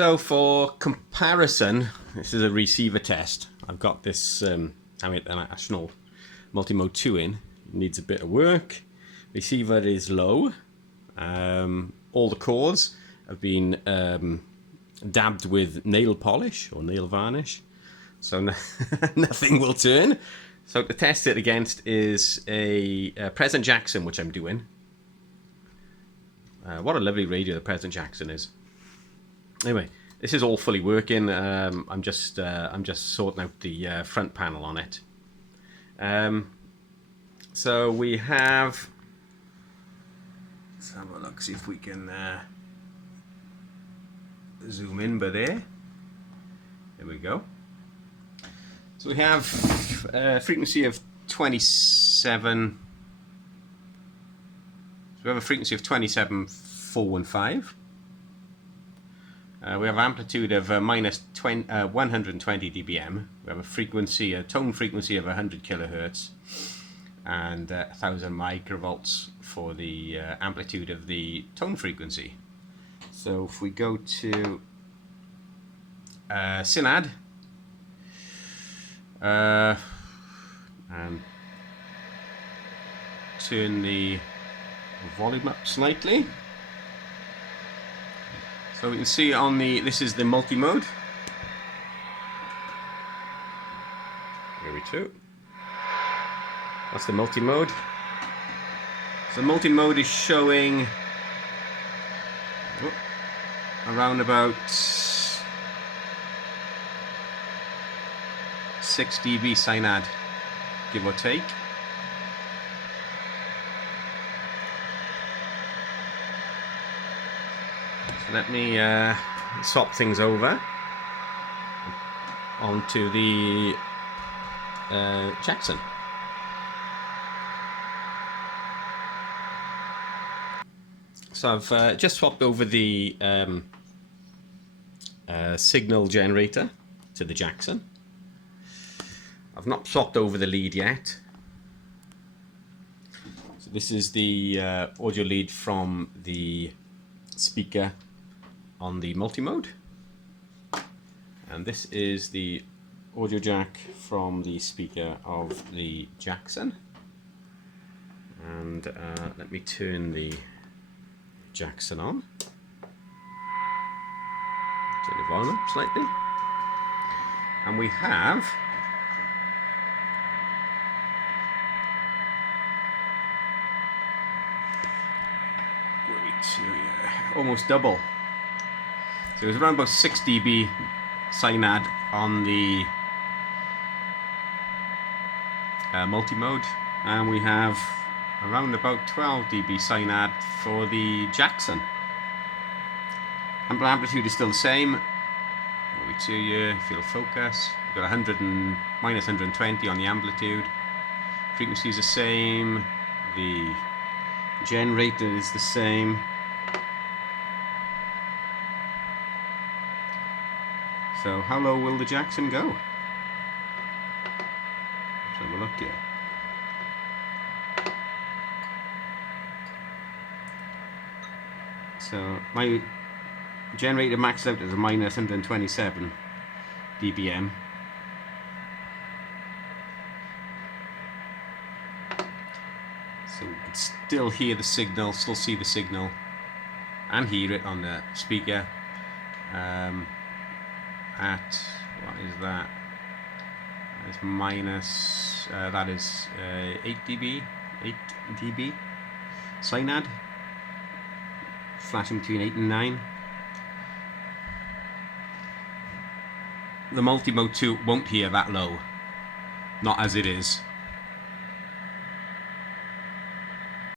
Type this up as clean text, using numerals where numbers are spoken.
So for comparison, this is a receiver test. I've got this National Multimode 2 in. It needs a bit of work. Receiver is low. All the chords have been dabbed with nail polish or nail varnish, so nothing will turn. So to test it against is a President Jackson, which I'm doing. What a lovely radio the President Jackson is. Anyway, this is all fully working. I'm just sorting out the front panel on it. So we have. Let's have a look. See if we can zoom in by there. There we go. So we have a frequency of 27. So we have a frequency of 27,415. We have amplitude of minus 120 dBm. We have a tone frequency of 100 kilohertz, and 1000 microvolts for the amplitude of the tone frequency. So if we go to Synad and turn the volume up slightly. So we can see on this is the multi-mode. Here we go. That's the multi-mode. So multi-mode is showing around about 6 dB Synad, give or take. So let me swap things over onto the Jackson. So I've just swapped over the signal generator to the Jackson. I've not swapped over the lead yet. So this is the audio lead from the speaker on the multi-mode, and this is the audio jack from the speaker of the Jackson. And let me turn the Jackson on. Turn the volume up slightly, and we have almost double. So it was around about 6 dB Synad on the multi-mode, and we have around about 12 dB Synad for the Jackson. Amplitude is still the same. What we see here, if you'll focus, we've got minus 120 on the amplitude. Frequency is the same. The generator is the same. So how low will the Jackson go? Let's have a look here. So my generator maxed out at a minus 127 dBm. So we can still hear the signal, still see the signal, and hear it on the speaker. At what is that? It's minus. That is 8 dB. 8 dB. Synad. Flashing between 8 and 9. The Multimode 2 won't hear that low. Not as it is.